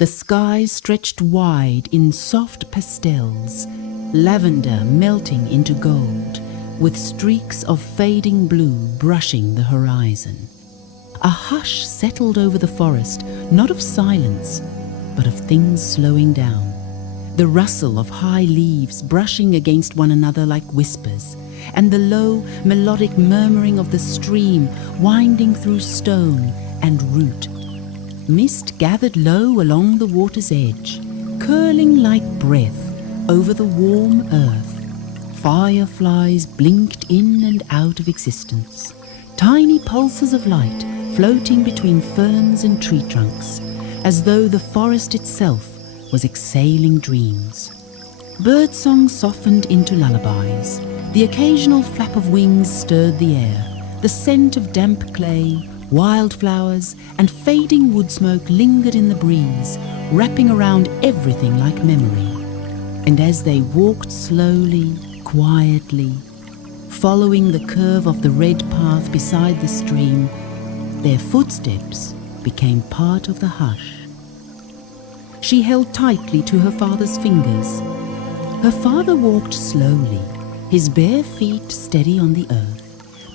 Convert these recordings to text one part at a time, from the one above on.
The sky stretched wide in soft pastels, lavender melting into gold, with streaks of fading blue brushing the horizon. A hush settled over the forest, not of silence, but of things slowing down. The rustle of high leaves brushing against one another like whispers, and the low, melodic murmuring of the stream winding through stone and root. Mist gathered low along the water's edge, curling like breath over the warm earth. Fireflies blinked in and out of existence, tiny pulses of light floating between ferns and tree trunks, as though the forest itself was exhaling dreams. Birdsong softened into lullabies. The occasional flap of wings stirred the air. The scent of damp clay, wildflowers, and fading wood smoke lingered in the breeze, wrapping around everything like memory. And as they walked slowly, quietly, following the curve of the red path beside the stream, their footsteps became part of the hush. She held tightly to her father's fingers. Her father walked slowly, his bare feet steady on the earth.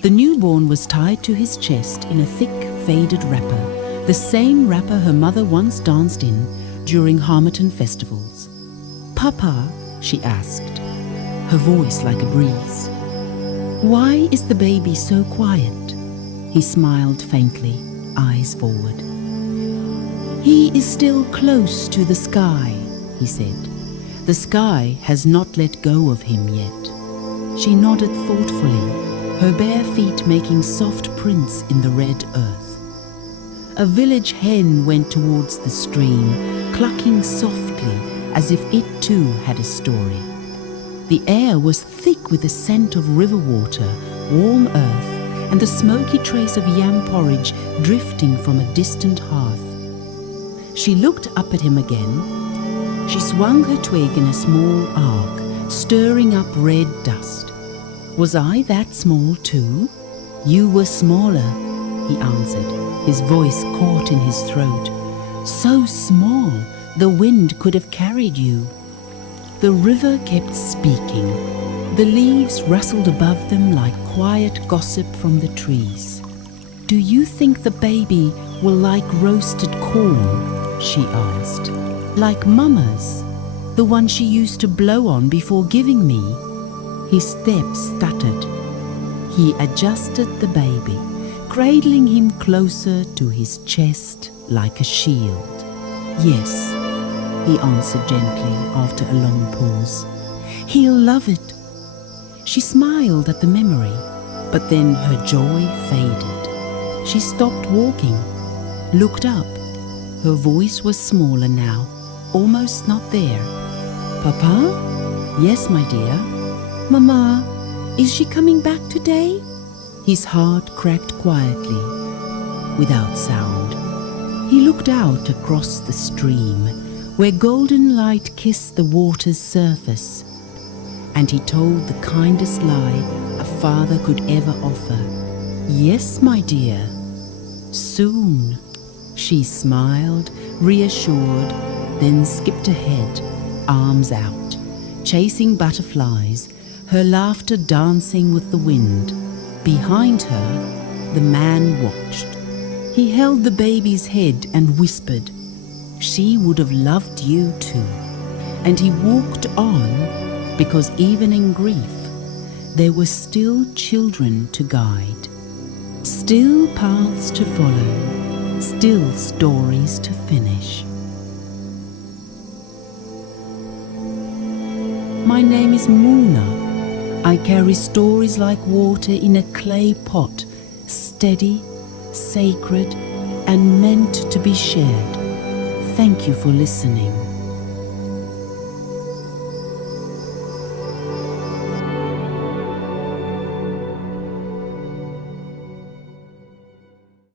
The newborn was tied to his chest in a thick, faded wrapper, the same wrapper her mother once danced in during Harmattan festivals. "Papa," she asked, her voice like a breeze, "why is the baby so quiet?" He smiled faintly, eyes forward. "He is still close to the sky," he said. "The sky has not let go of him yet." She nodded thoughtfully, her bare feet making soft prints in the red earth. A village hen went towards the stream, clucking softly as if it too had a story. The air was thick with the scent of river water, warm earth, and the smoky trace of yam porridge drifting from a distant hearth. She looked up at him again. She swung her twig in a small arc, stirring up red dust. "Was I that small too?" "You were smaller," he answered, his voice caught in his throat. "So small, the wind could have carried you." The river kept speaking. The leaves rustled above them like quiet gossip from the trees. "Do you think the baby will like roasted corn?" she asked. "Like Mama's, the one she used to blow on before giving me?" His steps stuttered. He adjusted the baby, cradling him closer to his chest like a shield. "Yes," he answered gently after a long pause. "He'll love it." She smiled at the memory, but then her joy faded. She stopped walking, looked up. Her voice was smaller now, almost not there. "Papa?" "Yes, my dear." "Mama, is she coming back today?" His heart cracked quietly, without sound. He looked out across the stream, where golden light kissed the water's surface, and he told the kindest lie a father could ever offer. "Yes, my dear, soon." She smiled, reassured, then skipped ahead, arms out, chasing butterflies, her laughter dancing with the wind. Behind her, the man watched. He held the baby's head and whispered, "She would have loved you too." And he walked on, because even in grief, there were still children to guide, still paths to follow, still stories to finish. My name is Muna. I carry stories like water in a clay pot, steady, sacred, and meant to be shared. Thank you for listening.